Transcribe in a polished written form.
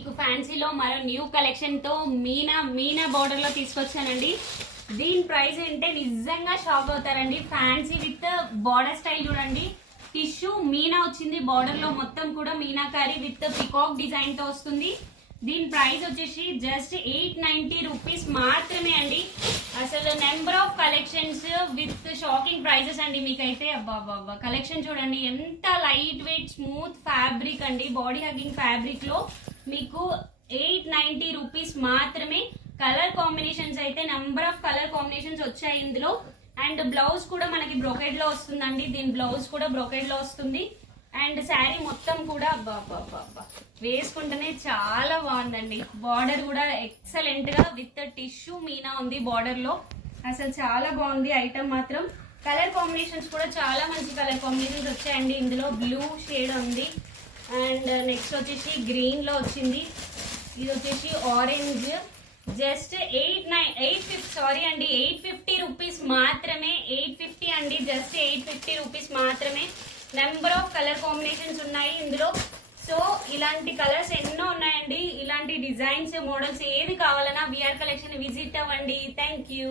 మీకు ఫ్యాన్సీలో మరో new collection తో మీనా మీనా బార్డర్ లో తీసుకొచ్చానండి. దీని ప్రైస్ అంటే నిజంగా షాక్ అవుతారండి. ఫ్యాన్సీ విత్ బార్డర్ స్టైల్ చూడండి. టిష్యూ మీనా వచ్చింది, బార్డర్ లో మొత్తం కూడా మీనాకారి విత్ పికాక్ డిజైన్ తో వస్తుంది. దీని ప్రైస్ వచ్చేసి జస్ట్ 890 రూపీస్ మాత్రమే అండి. అసలు number of collections with shocking prizes అండి. మీకైతే అబ్బా కలెక్షన్ చూడండి, ఎంత లైట్ వెయిట్ స్మూత్ ఫ్యాబ్రిక్ అండి. బాడీ హగ్గింగ్ ఫ్యాబ్రిక్ లో మీకు 890 రూపీస్ మాత్రమే. కలర్ కాంబినేషన్స్ అయితే నెంబర్ ఆఫ్ కలర్ కాంబినేషన్స్ వచ్చాయి ఇందులో. అండ్ బ్లౌజ్ కూడా మనకి బ్రొకెడ్ లో వస్తుందండి. దీని బ్లౌజ్ కూడా బ్రొకెడ్ లో వస్తుంది. అండ్ శారీ మొత్తం కూడా వేసుకుంటేనే చాలా బాగుందండి. బార్డర్ కూడా ఎక్సలెంట్ గా విత్ టిష్యూ మీనా ఉంది బార్డర్ లో. అసలు చాలా బాగుంది ఐటమ్ మాత్రం. కలర్ కాంబినేషన్స్ కూడా చాలా మంచి కలర్ కాంబినేషన్స్ వచ్చాయండి. ఇందులో బ్లూ షేడ్ ఉంది, అండ్ నెక్స్ట్ వచ్చేసి గ్రీన్ లో వచ్చింది. ఇది వచ్చేసి ఆరెంజ్. జస్ట్ 850 రూపీస్ మాత్రమే. 850 అండి, జస్ట్ 850 రూపీస్ మాత్రమే. నెంబర్ ఆఫ్ కలర్ కాంబినేషన్స్ ఉన్నాయి ఇందులో. సో ఇలాంటి కలర్స్ ఎన్నో ఉన్నాయండి. ఇలాంటి డిజైన్స్ మోడల్స్ ఏది కావాలన్నా విఆర్ కలెక్షన్ విజిట్ అవ్వండి. Thank you.